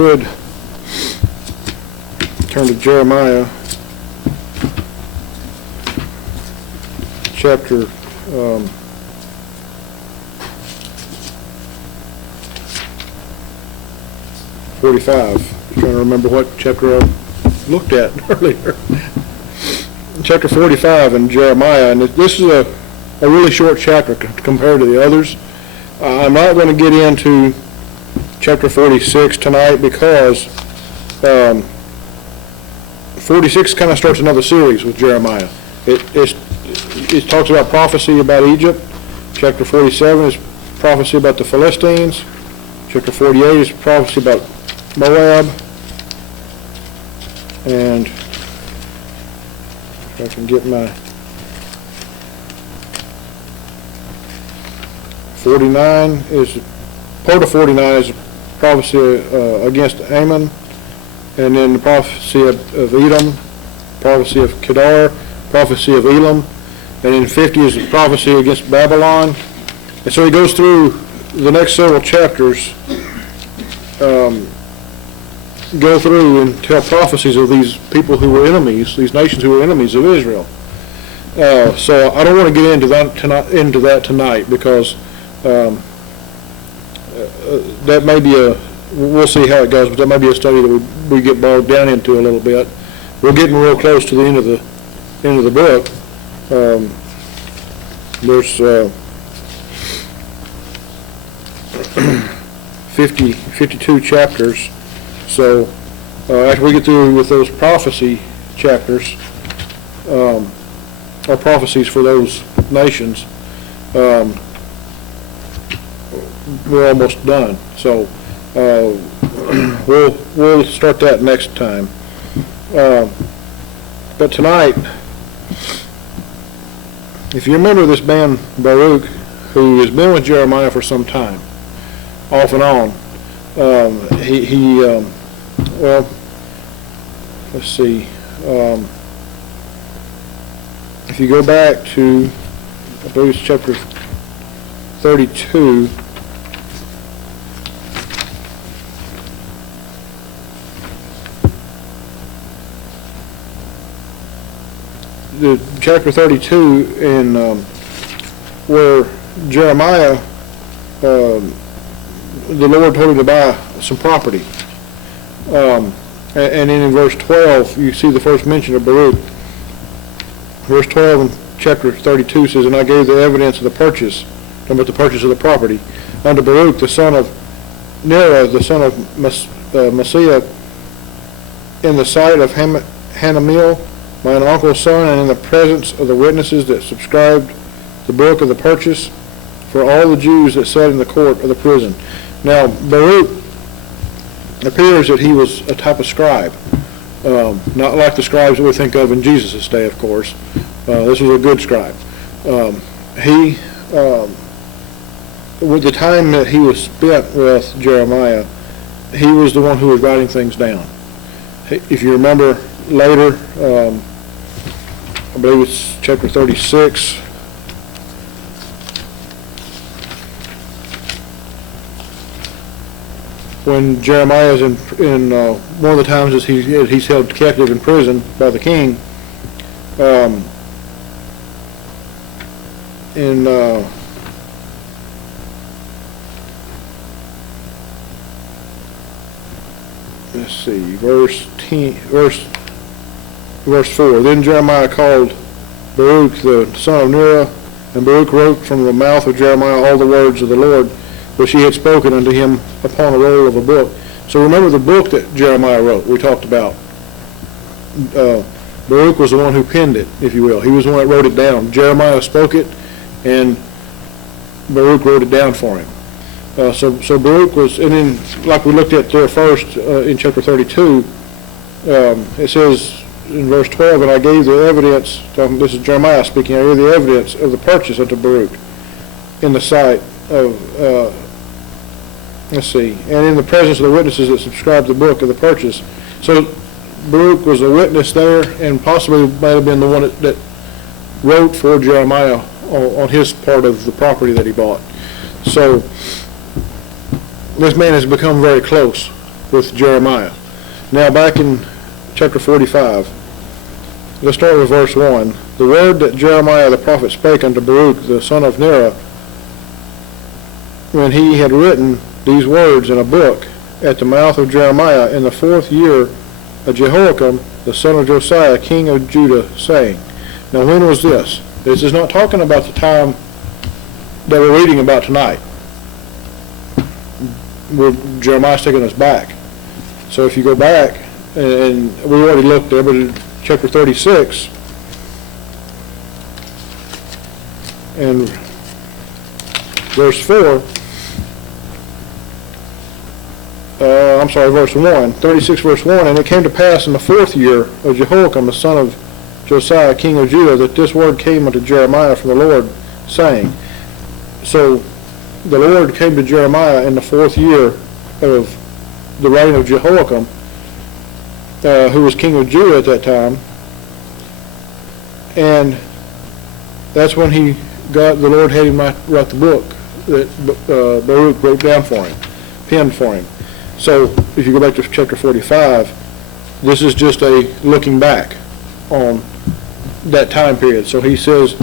would, turn to Jeremiah chapter 45. I'm trying to remember what chapter I looked at earlier. Chapter 45 in Jeremiah, and this is a really short chapter compared to the others. I'm not going to get into chapter 46 tonight because 46 kind of starts another series with Jeremiah. It talks about prophecy about Egypt. Chapter 47 is prophecy about the Philistines. Chapter 48 is prophecy about Moab. And if I can get my 49 is part of 49 is prophecy against Ammon, and then the prophecy of Edom, prophecy of Kedar, prophecy of Elam, and then 50 is prophecy against Babylon. And so he goes through the next several chapters, go through and tell prophecies of these people who were enemies, these nations who were enemies of Israel. So I don't want to get into that tonight because that may be we'll see how it goes, but that may be a study that we get bogged down into a little bit. We're getting real close to the end of the book. There's 52 chapters. So after we get through with those prophecy chapters, or prophecies for those nations, we're almost done. So we'll start that next time. But tonight, if you remember this man Baruch, who has been with Jeremiah for some time, off and on, well, let's see. If you go back to, I believe it's chapter 32, the chapter 32 in where Jeremiah, the Lord told him to buy some property. And then in verse 12, you see the first mention of Baruch. Verse 12 in chapter 32 says, "And I gave the evidence of the purchase," talking about the purchase of the property, "unto Baruch the son of Neriah, the son of Messiah, in the sight of Hanamel, mine uncle's son, and in the presence of the witnesses that subscribed the book of the purchase, for all the Jews that sat in the court of the prison." Now, Baruch appears that he was a type of scribe, not like the scribes that we think of in Jesus' day, of course. This was a good scribe. With the time that he was spent with Jeremiah, he was the one who was writing things down. If you remember later, I believe it's chapter 36, when Jeremiah is in one of the times that he's held captive in prison by the king, let's see, verse 4. "Then Jeremiah called Baruch the son of Neriah, and Baruch wrote from the mouth of Jeremiah all the words of the Lord, which he had spoken unto him upon a roll of a book." So remember the book that Jeremiah wrote, we talked about. Baruch was the one who penned it, if you will. He was the one that wrote it down. Jeremiah spoke it, and Baruch wrote it down for him. So Baruch was, and then like we looked at there first in chapter 32, it says in verse 12, "And I gave the evidence," this is Jeremiah speaking, "I gave the evidence of the purchase unto Baruch in the sight of, let's see, and in the presence of the witnesses that subscribed the book of the purchase." So Baruch was a witness there, and possibly might have been the one that wrote for Jeremiah on his part of the property that he bought. So this man has become very close with Jeremiah. Now back in chapter 45, let's start with verse 1. The word that Jeremiah the prophet spake unto Baruch the son of Neriah, when he had written these words in a book at the mouth of Jeremiah in the 4th year of Jehoiakim the son of Josiah king of Judah, saying. Now when was this? This is not talking about the time that we're reading about tonight. Jeremiah's taking us back. So if you go back, and we already looked there, but in chapter 36, and verse 4, verse 1, 36 verse 1, and it came to pass in the 4th year of Jehoiakim the son of Josiah king of Judah that this word came unto Jeremiah from the Lord, saying. So the Lord came to Jeremiah in the 4th year of the reign of Jehoiakim, who was king of Judah at that time, and that's when the Lord had him write the book that Baruch wrote down for him, penned for him. So if you go back to chapter 45, this is just a looking back on that time period. So he says,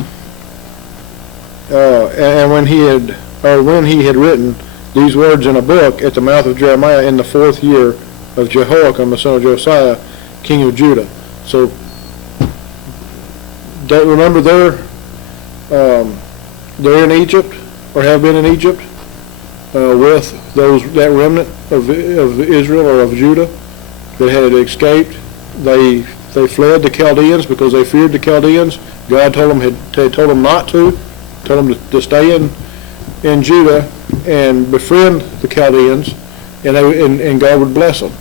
and when he had written these words in a book at the mouth of Jeremiah in the 4th year of Jehoiakim the son of Josiah king of Judah. So remember they're in Egypt, or have been in Egypt, with that remnant of Israel or of Judah that had escaped. They fled the Chaldeans because they feared the Chaldeans. God had told them not to, told them to stay in Judah and befriend the Chaldeans, and God would bless them.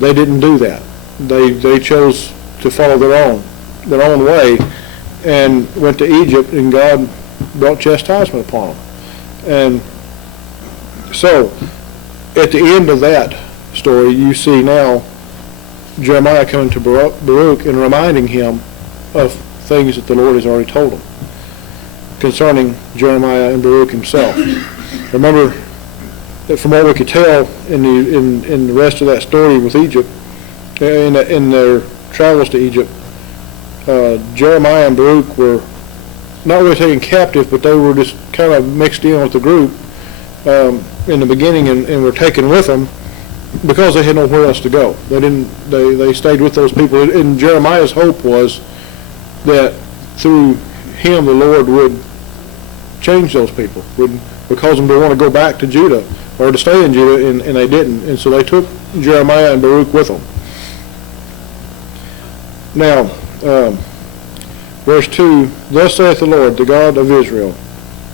They didn't do that. They chose to follow their own way and went to Egypt, and God brought chastisement upon them. And so at the end of that story, you see now Jeremiah coming to Baruch and reminding him of things that the Lord has already told him concerning Jeremiah and Baruch himself. Remember that from what we could tell in the rest of that story with Egypt, in their travels to Egypt, Jeremiah and Baruch were not really taken captive, but they were just kind of mixed in with the group in the beginning, and were taken with them because they had nowhere else to go. They stayed with those people, and Jeremiah's hope was that through him the Lord would change those people, would cause them to want to go back to Judah or to stay in Judah, and they didn't. And so they took Jeremiah and Baruch with them. Now, verse 2, Thus saith the Lord, the God of Israel,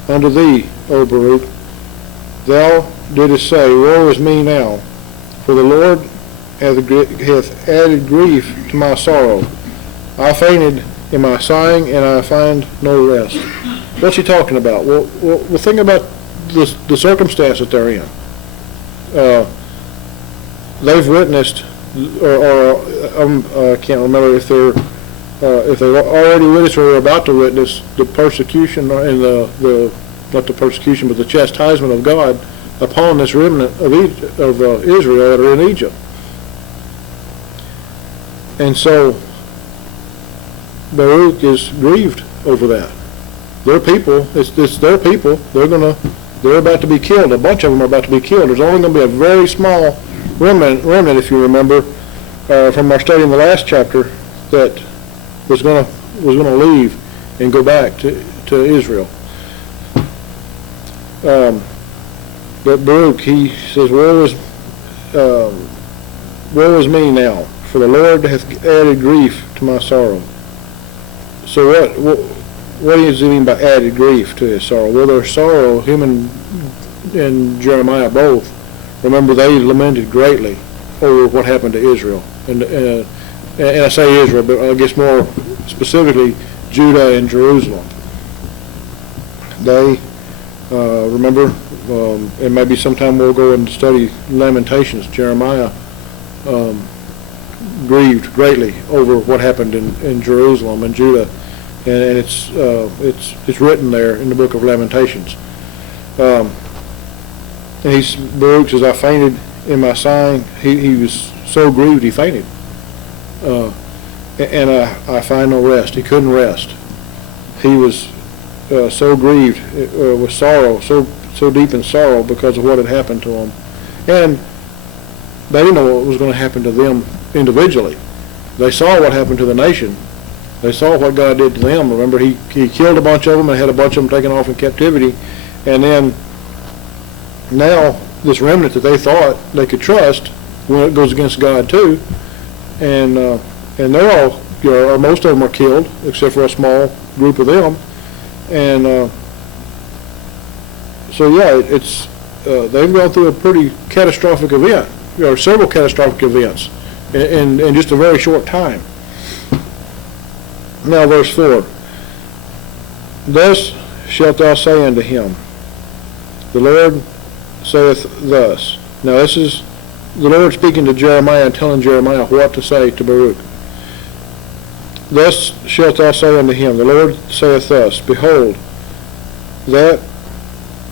unto thee, O Baruch, thou didst say, Woe is me now, for the Lord hath added grief to my sorrow. I fainted in my sighing, and I find no rest. What's he talking about? Well, think about the circumstance that they're in. They've witnessed, I can't remember if they've already witnessed or are about to witness the persecution and not the persecution, but the chastisement of God upon this remnant of Israel that are in Egypt. And so Baruch is grieved over that. Their people, it's their people. They're about to be killed. A bunch of them are about to be killed. There's only going to be a very small remnant, if you remember, from our study in the last chapter, that was going to leave and go back to Israel. But Baruch, he says, Woe is me now, for the Lord hath added grief to my sorrow. So what does he mean by added grief to his sorrow? Well, their sorrow, him and Jeremiah both, remember they lamented greatly over what happened to Israel. And I say Israel, but I guess more specifically Judah and Jerusalem. They, remember, and maybe sometime we'll go and study Lamentations. Jeremiah grieved greatly over what happened in Jerusalem and Judah, and it's written there in the book of Lamentations. And Baruch says, I fainted in my sighing, he was so grieved he fainted. And I find no rest. He couldn't rest. He was so grieved with sorrow, so deep in sorrow because of what had happened to him. And they didn't know what was going to happen to them individually. They saw what happened to the nation. They saw what God did to them. Remember, he killed a bunch of them and had a bunch of them taken off in captivity. And then now this remnant that they thought they could trust, when it goes against God too, and they're all, or most of them are killed except for a small group of them. And so yeah, it's they've gone through a pretty catastrophic event, or several catastrophic events in just a very short time. Now verse 4, thus shalt thou say unto him, the Lord saith thus. Now this is the Lord speaking to Jeremiah and telling Jeremiah what to say to Baruch. Thus shalt thou say unto him, the Lord saith thus, behold, that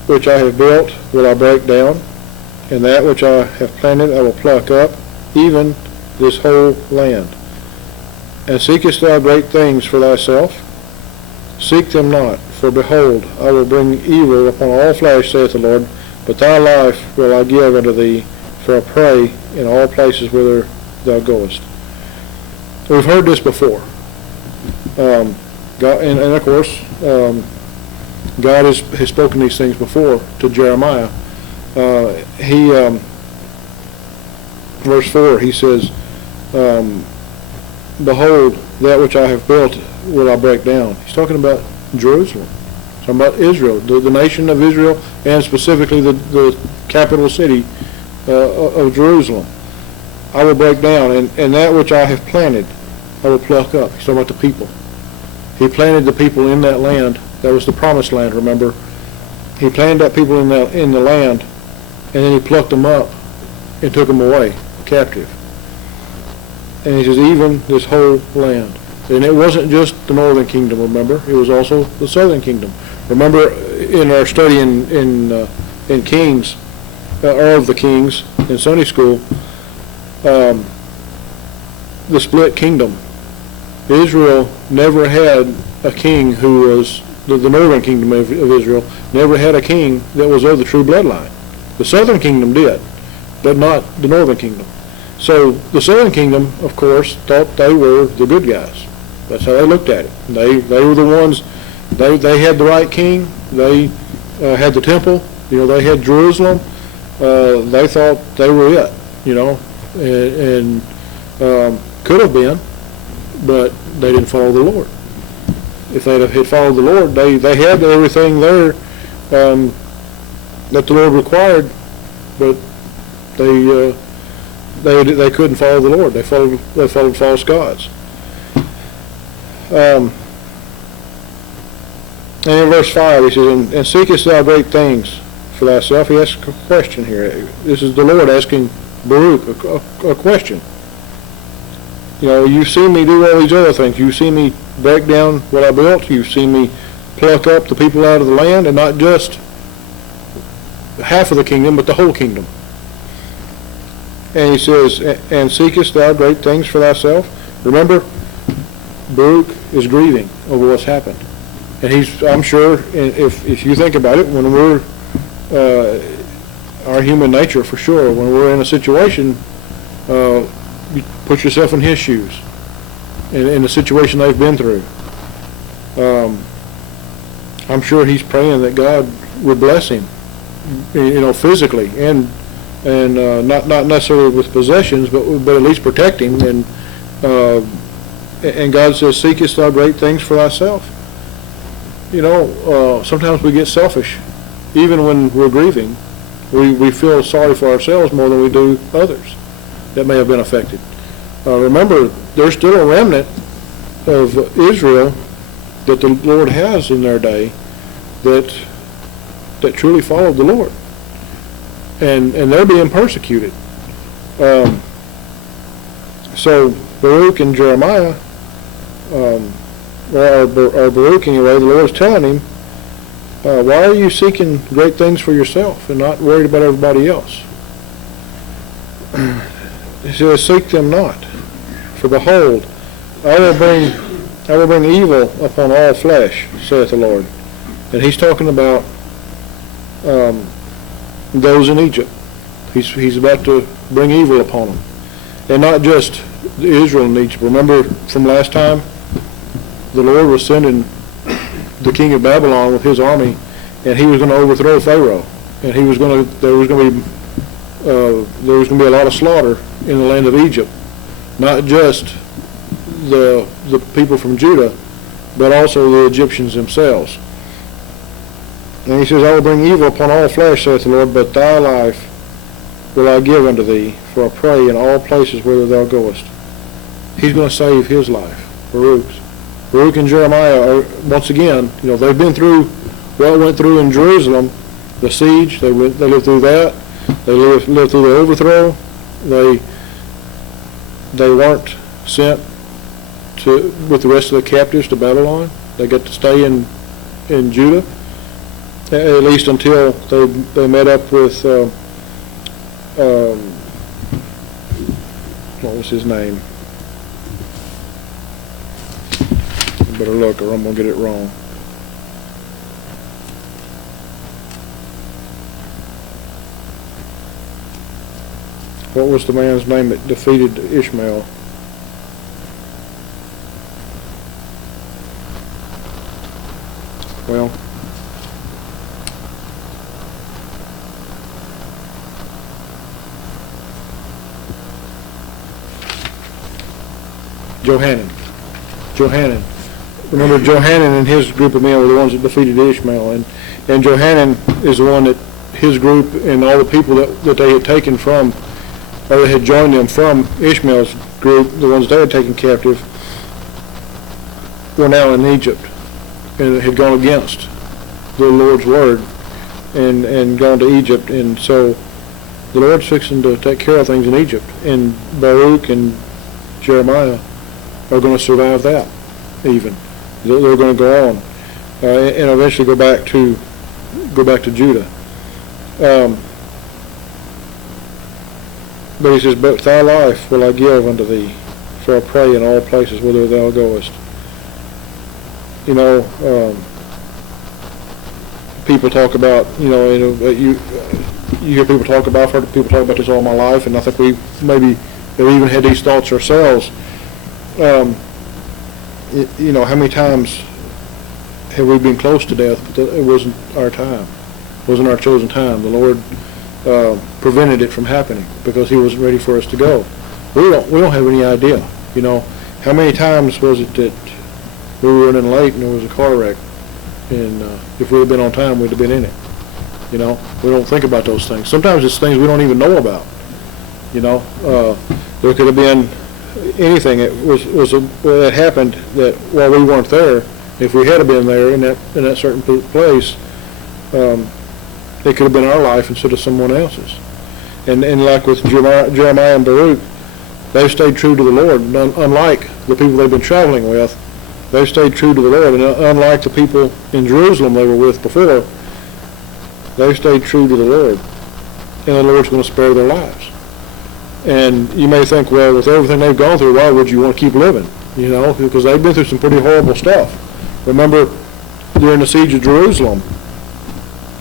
which I have built will I break down, and that which I have planted I will pluck up, even this whole land. And seekest thou great things for thyself? Seek them not, for behold, I will bring evil upon all flesh, saith the Lord, but thy life will I give unto thee for a prey in all places whither thou goest. We've heard this before. God, and of course, God has spoken these things before to Jeremiah. Verse 4, he says, behold, that which I have built will I break down. He's talking about Jerusalem. He's talking about Israel, the nation of Israel, and specifically the capital city of Jerusalem. I will break down, and that which I have planted I will pluck up. He's talking about the people. He planted the people in that land. That was the promised land, remember? He planted that people in the land, and then he plucked them up and took them away captive. And he says, even this whole land. And it wasn't just the northern kingdom, remember? It was also the southern kingdom. Remember in our study in Kings, or of the Kings in Sunday school, the split kingdom. Israel never had a king who was, the northern kingdom of Israel, never had a king that was of the true bloodline. The southern kingdom did, but not the northern kingdom. So the southern kingdom, of course, thought they were the good guys. That's how they looked at it. They were the ones, they had the right king, they had the temple, they had Jerusalem. They thought they were it, and could have been, but they didn't follow the Lord. If they had followed the Lord, they had everything there that the Lord required, but they couldn't follow the Lord. They followed false gods. And in verse 5 he says, and seekest thou great things for thyself? He asks a question here. This is the Lord asking Baruch a question. You've seen me do all these other things. You've seen me break down what I built. You've seen me pluck up the people out of the land, and not just half of the kingdom, but the whole kingdom. And he says, and seekest thou great things for thyself? Remember, Baruch is grieving over what's happened. And I'm sure, if you think about it, when we're, our human nature for sure, when we're in a situation, you put yourself in his shoes, in the situation they've been through. I'm sure he's praying that God would bless him, physically, and not necessarily with possessions, but at least protect him. And God says, seekest thou great things for thyself? Sometimes we get selfish. Even when we're grieving, we feel sorry for ourselves more than we do others that may have been affected. Remember, there's still a remnant of Israel that the Lord has in their day that truly followed the Lord. And they're being persecuted. So Baruch and Jeremiah, or Baruch anyway, the Lord is telling him, why are you seeking great things for yourself and not worried about everybody else? He says, seek them not, for behold, I will bring evil upon all flesh, saith the Lord. And he's talking about those in Egypt. He's about to bring evil upon them. And not just Israel and Egypt. Remember from last time, the Lord was sending the king of Babylon with his army, and he was going to overthrow Pharaoh. And there was going to be a lot of slaughter in the land of Egypt. Not just the people from Judah, but also the Egyptians themselves. And he says, I will bring evil upon all flesh, saith the Lord, but thy life will I give unto thee for a prey in all places whither thou goest. He's going to save his life. Baruch and Jeremiah are, once again, they've been through what went through in Jerusalem, the siege. They lived through that. They lived through the overthrow. They weren't sent with the rest of the captives to Babylon. They got to stay in Judah, at least until they met up with what was his name? I better look or I'm going to get it wrong. What was the man's name that defeated Ishmael? Well, Johanan. Remember, Johanan and his group of men were the ones that defeated Ishmael, and Johanan is the one that his group and all the people that they had taken from, or that had joined them from Ishmael's group, the ones they had taken captive, were now in Egypt and had gone against the Lord's word and gone to Egypt. And so the Lord's fixing to take care of things in Egypt, and Baruch and Jeremiah are going to survive that. Even they're going to go on and eventually go back to Judah. But he says, but thy life will I give unto thee for a prey in all places whither thou goest. People talk about, you hear people talk about, I've heard people talk about this all my life, and I think we maybe have even had these thoughts ourselves. How many times have we been close to death, but it wasn't our time, wasn't our chosen time. The Lord prevented it from happening because he wasn't ready for us to go. We don't have any idea. How many times was it that we were running late and there was a car wreck, and if we had been on time, we'd have been in it. We don't think about those things. Sometimes it's things we don't even know about. There could have been anything that happened that while we weren't there. If we had been there in that certain place, it could have been our life instead of someone else's. And like with Jeremiah and Baruch, they've stayed true to the Lord. Unlike the people they've been traveling with, they've stayed true to the Lord. And unlike the people in Jerusalem they were with before, they've stayed true to the Lord. And the Lord's going to spare their lives. And you may think, well, with everything they've gone through, why would you want to keep living? Because they've been through some pretty horrible stuff. Remember, during the siege of Jerusalem,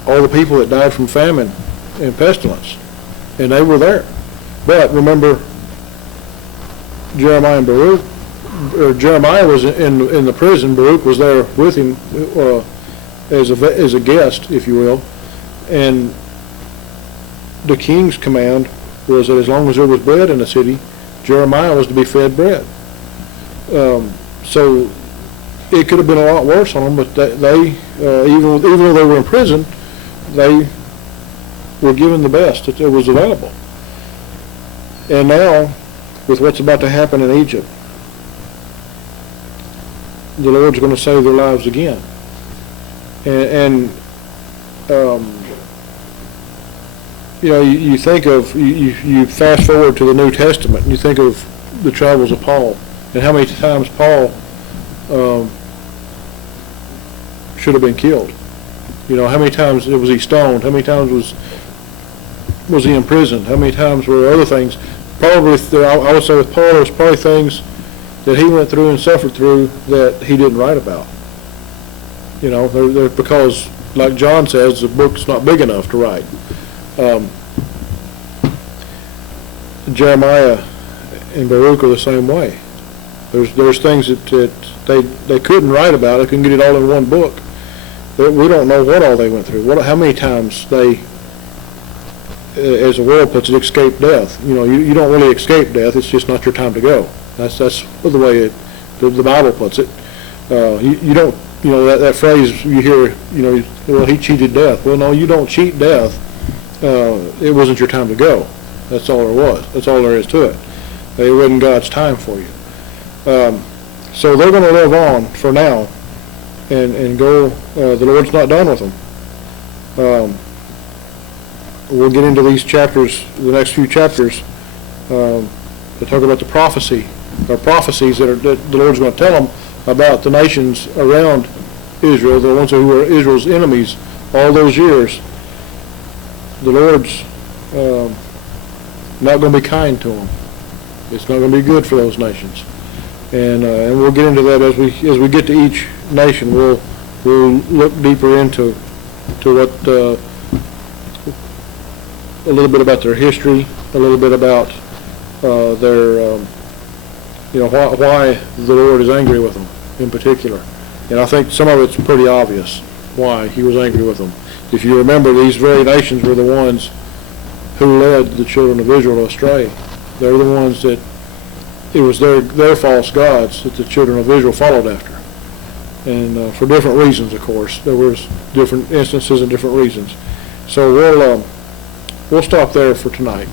all the people that died from famine and pestilence, and they were there. But remember, Jeremiah and Baruch, or Jeremiah was in the prison. Baruch was there with him as a guest, if you will. And the king's command was that as long as there was bread in the city, Jeremiah was to be fed bread. So it could have been a lot worse on them, but they even though they were in prison, they were given the best that there was available. And now, with what's about to happen in Egypt, the Lord's going to save their lives again. And you think of, you fast forward to the New Testament, and you think of the travels of Paul, and how many times Paul should have been killed. How many times was he stoned? How many times was he imprisoned? How many times were other things? probably, I would say with Paul, there's probably things that he went through and suffered through that he didn't write about. You know, because, like John says, the book's not big enough to write. Jeremiah and Baruch are the same way. There's things that they couldn't write about. They couldn't get it all in one book. We don't know what all they went through. How many times they, as the world puts it, escape death. You know, you don't really escape death. It's just not your time to go. That's the way the Bible puts it. You don't, you know, that phrase you hear, you know, well, he cheated death. Well, no, you don't cheat death. It wasn't your time to go. That's all there was. That's all there is to it. It wasn't God's time for you. So they're going to live on for now and go. The Lord's not done with them. We'll get into these chapters, the next few chapters, to talk about the prophecies that the Lord's going to tell them about the nations around Israel, the ones who were Israel's enemies all those years. The Lord's not going to be kind to them. It's not going to be good for those nations, and we'll get into that as we get to each nation. We'll look deeper into what a little bit about their history, a little bit about their why the Lord is angry with them in particular. And I think some of it's pretty obvious why he was angry with them. If you remember, these very nations were the ones who led the children of Israel astray. They're the ones that it was their false gods that the children of Israel followed after. And for different reasons, of course. There was different instances and different reasons. So we'll stop there for tonight.